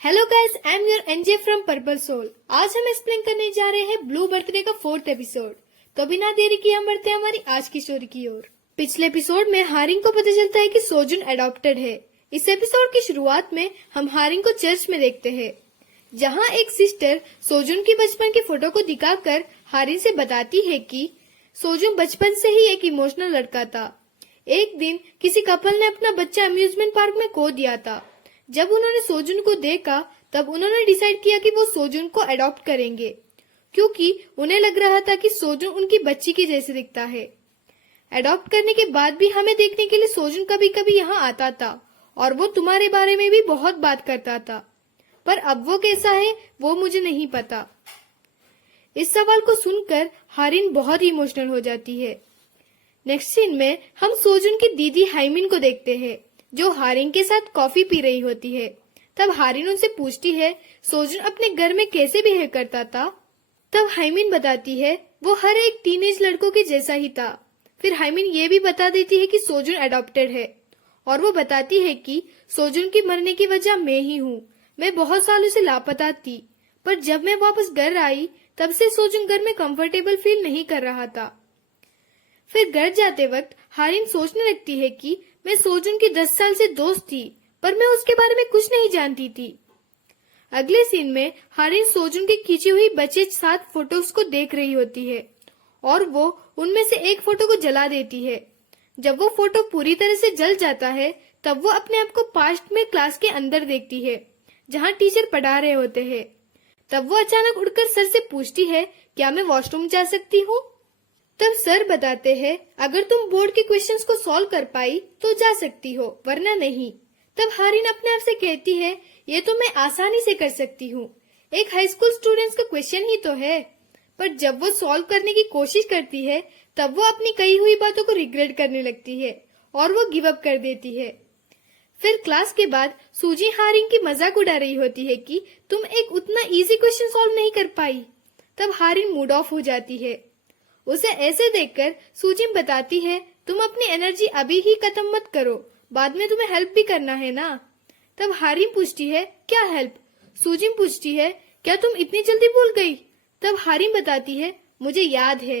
Hello guys, I am your NJ from Purple Soul. आज हम explain करने जा रहे हैं ब्लू बर्थडे का 4th एपिसोड। तो बिना देरी किए हम बढ़ते हैं हमारी आज की स्टोरी की ओर। पिछले एपिसोड में हारिंग को पता चलता है कि सोजुन अडॉप्टेड है। इस एपिसोड की शुरुआत में हम हारिंग को चर्च में देखते हैं, जहाँ एक सिस्टर सोजुन की बचपन की फोटो को दिखाकर हारिंग से बताती है कि सोजुन बचपन से ही एक इमोशनल लड़का था। एक दिन किसी कपल ने अपना बच्चा अम्यूजमेंट पार्क में खो दिया था। जब उन्होंने सोजुन को देखा तब उन्होंने डिसाइड किया कि वो सोजुन को अडॉप्ट करेंगे, क्योंकि उन्हें लग रहा था कि सोजुन उनकी बच्ची की जैसे दिखता है। अडॉप्ट करने के बाद भी हमें देखने के लिए सोजुन कभी कभी यहाँ आता था और वो तुम्हारे बारे में भी बहुत बात करता था, पर अब वो कैसा है वो मुझे नहीं पता। इस सवाल को सुनकर हारिन बहुत इमोशनल हो जाती है। नेक्स्ट सीन में हम सोजुन की दीदी हाइमिन को देखते हैं, जो हारिन के साथ कॉफी पी रही होती है। तब हारिन उनसे पूछती है सोजुन अपने घर में कैसे बिहेव करता था। तब हाइमिन बताती है वो हर एक टीनेज लड़कों के जैसा ही था। फिर हाइमिन ये भी बता देती है कि सोजुन अडॉप्टेड है और वो बताती है कि सोजुन की मरने की वजह मैं ही हूँ। मैं बहुत सालों से लापता थी, पर जब मैं वापस घर आई तब से सोजुन घर में कंफर्टेबल फील नहीं कर रहा था। फिर घर जाते वक्त हारिन सोचने लगती है कि मैं सोजुन की 10 साल से दोस्त थी, पर मैं उसके बारे में कुछ नहीं जानती थी। अगले सीन में हारिन सोजुन की खींची हुई बच्चे 7 फोटोज को देख रही होती है और वो उनमें से एक फोटो को जला देती है। जब वो फोटो पूरी तरह से जल जाता है तब वो अपने आप को पास्ट में क्लास के अंदर देखती है, जहाँ टीचर पढ़ा रहे होते हैं। तब वो अचानक उठकर सर से पूछती है, क्या मैं वॉशरूम जा सकती हूँ? तब सर बताते हैं, अगर तुम बोर्ड के क्वेश्चंस को सॉल्व कर पाई तो जा सकती हो, वरना नहीं। तब हारिन अपने आप से कहती है, ये तो मैं आसानी से कर सकती हूँ, एक हाई स्कूल स्टूडेंट्स का क्वेश्चन ही तो है। पर जब वो सॉल्व करने की कोशिश करती है तब वो अपनी कही हुई बातों को रिग्रेट करने लगती है और वो गिव अप कर देती है। फिर क्लास के बाद सूजी हारिन की मजाक उड़ा रही होती है कि तुम एक उतना इजी क्वेश्चन सॉल्व नहीं कर पाई। तब हारिन मूड ऑफ हो जाती है। उसे ऐसे देखकर सूजिन बताती है, तुम अपनी एनर्जी अभी ही खत्म मत करो, बाद में तुम्हें हेल्प भी करना है ना। तब हारिन पूछती है, क्या हेल्प? सूजिन पूछती है, क्या तुम इतनी जल्दी भूल गई? तब हारिन बताती है, मुझे याद है,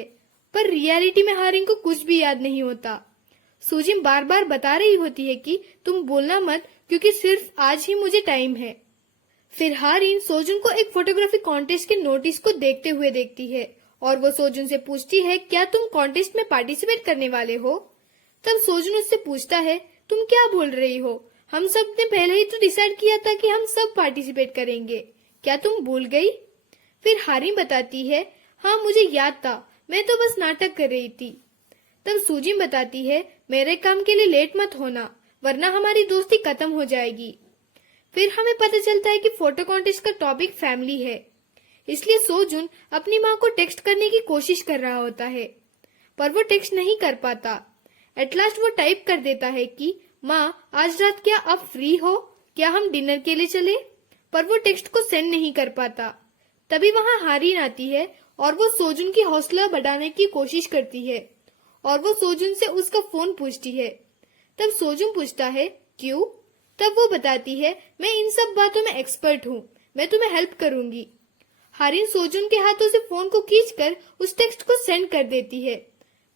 पर रियलिटी में हारिन को कुछ भी याद नहीं होता। सूजिन बार बार बता रही होती है कि तुम बोलना मत, क्योंकि सिर्फ आज ही मुझे टाइम है। फिर हारिन सोजुन को एक फोटोग्राफी कॉन्टेस्ट के नोटिस को देखते हुए देखती है और वो सोजुन से पूछती है, क्या तुम कॉन्टेस्ट में पार्टिसिपेट करने वाले हो? तब सोजुन उससे पूछता है, तुम क्या बोल रही हो? हम सब ने पहले ही तो डिसाइड किया था कि हम सब पार्टिसिपेट करेंगे, क्या तुम भूल गई? फिर हारिन बताती है, हाँ मुझे याद था, मैं तो बस नाटक कर रही थी। तब सूजिन बताती है, मेरे काम के लिए लेट मत होना, वरना हमारी दोस्ती खत्म हो जाएगी। फिर हमें पता चलता है कि फोटो कॉन्टेस्ट का टॉपिक फैमिली है, इसलिए सोजुन अपनी माँ को टेक्स्ट करने की कोशिश कर रहा होता है, पर वो टेक्स्ट नहीं कर पाता। एट लास्ट वो टाइप कर देता है कि माँ आज रात क्या आप फ्री हो, क्या हम डिनर के लिए चले? पर वो टेक्स्ट को सेंड नहीं कर पाता। तभी वहाँ हारिन आती है और वो सोजुन की हौसला बढ़ाने की कोशिश करती है और वो सोजुन से उसका फोन पूछती है। तब सोजुन पूछता है, क्यों? तब वो बताती है, मैं इन सब बातों में एक्सपर्ट हूँ, मैं तुम्हें हेल्प करूंगी। हारिन सोजुन के हाथों से फोन को खींचकर उस टेक्स्ट को सेंड कर देती है।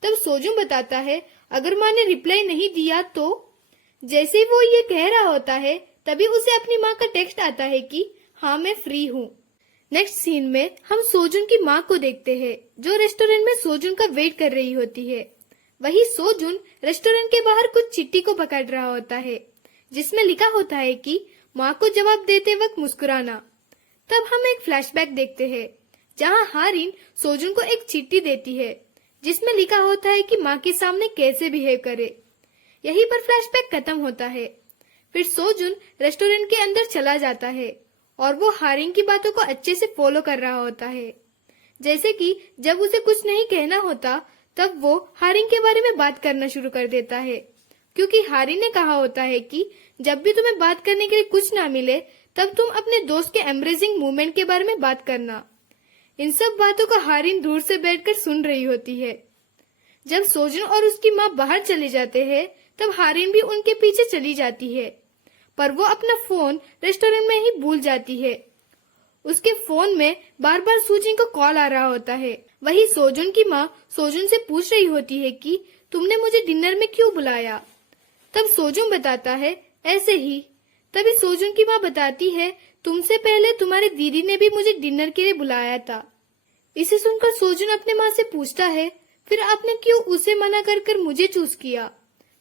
तब सोजुन बताता है, अगर माँ ने रिप्लाई नहीं दिया तो? जैसे वो ये कह रहा होता है तभी उसे अपनी माँ का टेक्स्ट आता है कि हाँ मैं फ्री हूँ। नेक्स्ट सीन में हम सोजुन की माँ को देखते हैं, जो रेस्टोरेंट में सोजुन का वेट कर रही होती है। वही सोजुन रेस्टोरेंट के बाहर कुछ चिट्ठी को पकड़ रहा होता है, जिसमें लिखा होता है कि माँ को जवाब देते वक्त मुस्कुराना। तब हम एक फ्लैशबैक देखते हैं, जहाँ हारिन सोजुन को एक चिट्ठी देती है, जिसमें लिखा होता है कि माँ के सामने कैसे बिहेव करे। यहीं पर फ्लैशबैक खत्म होता है। फिर सोजुन रेस्टोरेंट के अंदर चला जाता है और वो हारिन की बातों को अच्छे से फॉलो कर रहा होता है। जैसे कि जब उसे कुछ नहीं कहना होता तब वो हारिन के बारे में बात करना शुरू कर देता है, क्योंकि हारिन ने कहा होता है कि जब भी तुम्हें बात करने के लिए कुछ ना मिले तब तुम अपने दोस्त के एम्ब्रेसिंग मूवमेंट के बारे में बात करना। इन सब बातों को हारिन दूर से बैठकर सुन रही होती है। जब सोजुन और उसकी माँ बाहर चले जाते हैं तब हारिन भी उनके पीछे चली जाती है, पर वो अपना फोन रेस्टोरेंट में ही भूल जाती है। उसके फोन में बार बार सूजिन को कॉल आ रहा होता है। वही सोजुन की माँ सोजुन से पूछ रही होती है कि तुमने मुझे डिनर में क्यों बुलाया। तब सोजुन बताता है ऐसे ही। तभी सोजुन की माँ बताती है तुमसे पहले तुम्हारी दीदी ने भी मुझे डिनर के लिए बुलाया था। इसे सुनकर सोजुन अपने माँ से पूछता है फिर आपने क्यों उसे मना कर मुझे चूज किया।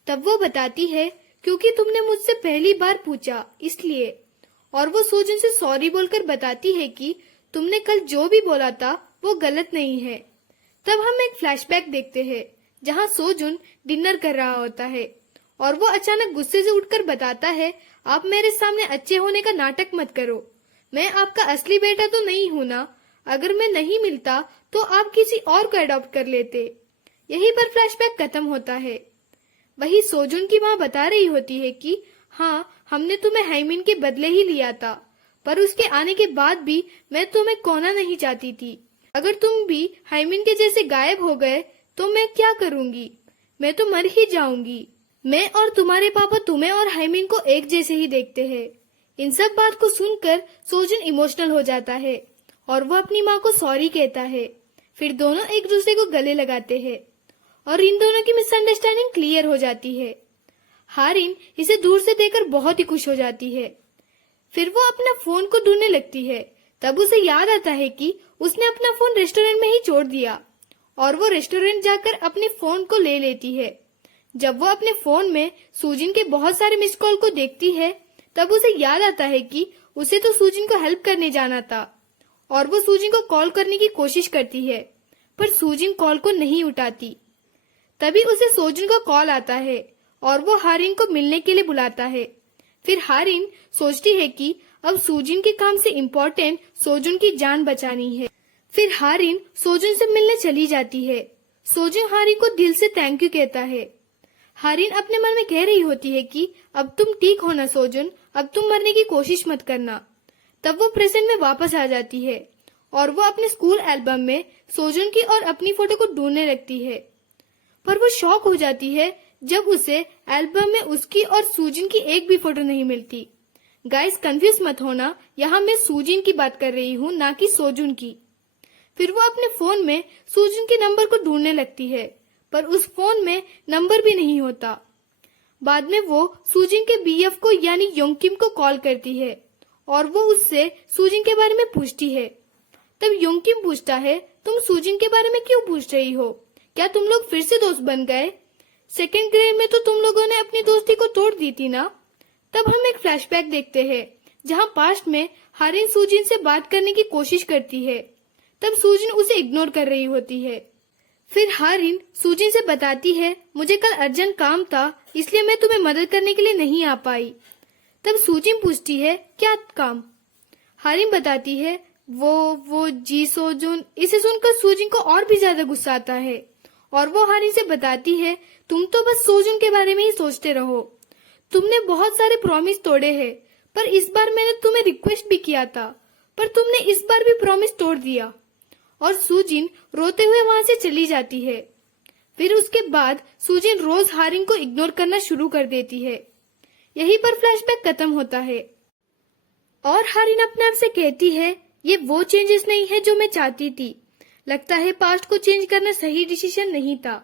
तब वो बताती है क्योंकि तुमने मुझसे पहली बार पूछा इसलिए। और वो सोजुन से सॉरी बोलकर बताती है कि तुमने कल जो भी बोला था वो गलत नहीं है। तब हम एक फ्लैशबैक देखते हैं जहाँ सोजुन डिनर कर रहा होता है और वो अचानक गुस्से से उठकर बताता है आप मेरे सामने अच्छे होने का नाटक मत करो। मैं आपका असली बेटा तो नहीं हूँ ना। अगर मैं नहीं मिलता तो आप किसी और को अडॉप्ट कर लेते। यहीं पर फ्लैशबैक खत्म होता है। वही सोजुन की माँ बता रही होती है कि हाँ हमने तुम्हें हाइमिन के बदले ही लिया था, पर उसके आने के बाद भी मैं तुम्हें खोना नहीं चाहती थी। अगर तुम भी हाइमिन के जैसे गायब हो गए तो मैं क्या करूंगी। मैं तो मर ही जाऊंगी। मैं और तुम्हारे पापा तुम्हें और हाइमिन को एक जैसे ही देखते हैं। इन सब बात को सुनकर सोजुन इमोशनल हो जाता है और वो अपनी माँ को सॉरी कहता है। फिर दोनों एक दूसरे को गले लगाते हैं और इन दोनों की मिसअंडरस्टैंडिंग क्लियर हो जाती है। हारिन इसे दूर से देखकर बहुत ही खुश हो जाती है। फिर वो अपना फोन को ढूंढने लगती है। तब उसे याद आता है कि उसने अपना फोन रेस्टोरेंट में ही छोड़ दिया और वो रेस्टोरेंट जाकर अपने फोन को ले लेती है। जब वो अपने फोन में सूजिन के बहुत सारे मिस कॉल को देखती है तब उसे याद आता है कि उसे तो सूजिन को हेल्प करने जाना था और वो सूजिन को कॉल करने की कोशिश करती है पर सूजिन कॉल को नहीं उठाती। तभी उसे सोजुन का कॉल आता है और वो हारिन को मिलने के लिए बुलाता है। फिर हारिन सोचती है कि अब सूजिन के काम से इम्पोर्टेंट सोजुन की जान बचानी है। फिर हारिन सोजुन से मिलने चली जाती है। सोजुन हारिन को दिल से थैंक यू कहता है। हारिन अपने मन में कह रही होती है कि अब तुम ठीक हो ना सोजुन, अब तुम मरने की कोशिश मत करना। तब वो प्रेजेंट में वापस आ जाती है और वो अपने स्कूल एल्बम में सोजुन की और अपनी फोटो को ढूंढने लगती है। पर वो शॉक हो जाती है जब उसे एल्बम में उसकी और सूजिन की एक भी फोटो नहीं मिलती। गाइस कंफ्यूज मत होना, यहाँ मैं सूजिन की बात कर रही हूँ ना कि सोजुन की। फिर वो अपने फोन में सूजिन के नंबर को ढूंढने लगती है पर उस फोन में नंबर भी नहीं होता। बाद में वो सूजिन के बीएफ को यानी योंगकिम को कॉल करती है और वो उससे सूजिन के बारे में पूछती है। तब योंगकिम पूछता है तुम सूजिन के बारे में क्यों पूछ रही हो, क्या तुम लोग फिर से दोस्त बन गए। सेकेंड ग्रेड में तो तुम लोगों ने अपनी दोस्ती को तोड़ दी थी ना। तब हम एक फ्लैशबैक देखते हैं जहाँ पास्ट में हारिन सूजिन से बात करने की कोशिश करती है। तब सूजिन उसे इग्नोर कर रही होती है। फिर हारिन सूजिन से बताती है मुझे कल अर्जेंट काम था इसलिए मैं तुम्हें मदद करने के लिए नहीं आ पाई। तब सूजिन पूछती है क्या काम। हारिन बताती है वो जी सोजुन। इसे सुनकर सूजिन को और भी ज्यादा गुस्सा आता है और वो हारिन से बताती है तुम तो बस सोजुन के बारे में ही सोचते रहो। तुमने बहुत सारे प्रॉमिस तोड़े हैं पर इस बार मैंने तुम्हें रिक्वेस्ट भी किया था पर तुमने इस बार भी प्रॉमिस तोड़ दिया। और सूजिन रोते हुए वहां से चली जाती है। फिर उसके बाद सूजिन रोज हारिन को इग्नोर करना शुरू कर देती है। यहीं पर फ्लैशबैक खत्म होता है और हारिन अपने आप से कहती है ये वो चेंजेस नहीं है जो मैं चाहती थी। लगता है पास्ट को चेंज करना सही डिसीजन नहीं था।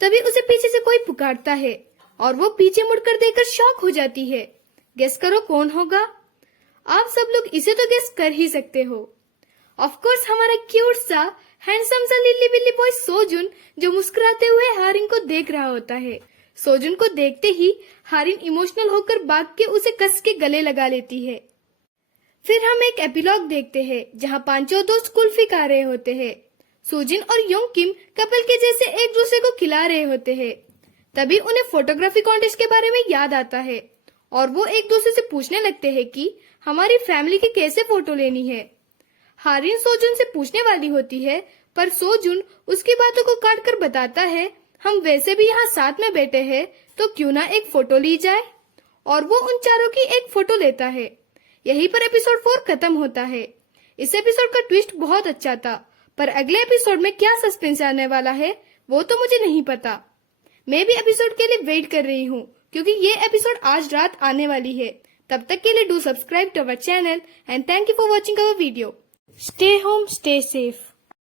तभी उसे पीछे से कोई पुकारता है और वो पीछे मुड़कर देखकर शॉक हो जाती है। गेस करो कौन होगा। आप सब लोग इसे तो गेस कर ही सकते हो। ऑफ कोर्स हमारा क्यूट सा हैंडसम सा लिल्ली बिल्ली बॉय सोजुन जो मुस्कुराते हुए हारिन को देख रहा होता है। सोजुन को देखते ही हारिन इमोशनल होकर भाग के उसे कस के गले लगा लेती है। फिर हम एक एपिलॉग देखते हैं जहाँ पांचों दोस्त कुल्फी खा रहे होते हैं। सूजिन और योंगकिम कपल के जैसे एक दूसरे को खिला रहे होते हैं। तभी उन्हें फोटोग्राफी कॉन्टेस्ट के बारे में याद आता है और वो एक दूसरे से पूछने लगते हैं कि हमारी फैमिली की कैसे फोटो लेनी है। हारिन सोजुन से पूछने वाली होती है पर सोजुन उसकी बातों को काट कर बताता है हम वैसे भी यहाँ साथ में बैठे हैं तो क्यों ना एक फोटो ली जाए। और वो उन चारों की एक फोटो लेता है। यहीं पर एपिसोड 4 खत्म होता है। इस एपिसोड का ट्विस्ट बहुत अच्छा था पर अगले एपिसोड में क्या सस्पेंस आने वाला है वो तो मुझे नहीं पता। मैं भी एपिसोड के लिए वेट कर रही हूँ क्योंकि ये एपिसोड आज रात आने वाली है। तब तक के लिए do subscribe to our channel and thank you for watching our video. Stay home, stay safe.